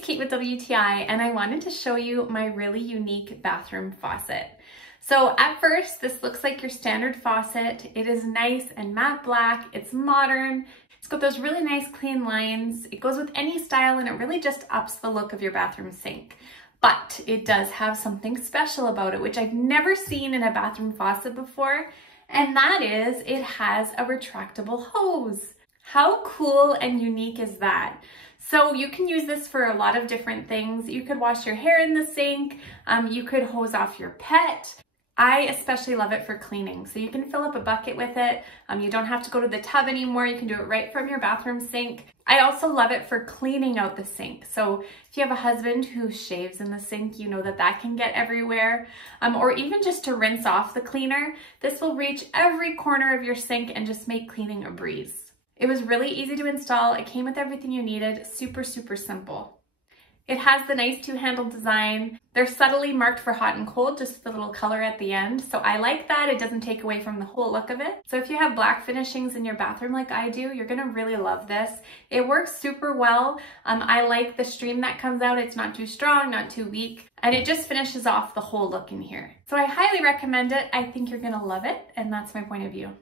it's Kate with WTI, and I wanted to show you my really unique bathroom faucet. So at first, this looks like your standard faucet. It is nice and matte black, it's modern, it's got those really nice clean lines. It goes with any style and it really just ups the look of your bathroom sink. But it does have something special about it, which I've never seen in a bathroom faucet before, and that is it has a retractable hose. How cool and unique is that? So you can use this for a lot of different things. You could wash your hair in the sink, you could hose off your pet. I especially love it for cleaning. So you can fill up a bucket with it. You don't have to go to the tub anymore. You can do it right from your bathroom sink. I also love it for cleaning out the sink. So if you have a husband who shaves in the sink, you know that that can get everywhere. Or even just to rinse off the cleaner, this will reach every corner of your sink and just make cleaning a breeze. It was really easy to install. It came with everything you needed. Super, super simple. It has the nice two-handled design. They're subtly marked for hot and cold, just the little color at the end. So I like that. It doesn't take away from the whole look of it. So if you have black finishings in your bathroom like I do, you're gonna really love this. It works super well. I like the stream that comes out. It's not too strong, not too weak, and it just finishes off the whole look in here. So I highly recommend it. I think you're gonna love it, and that's my point of view.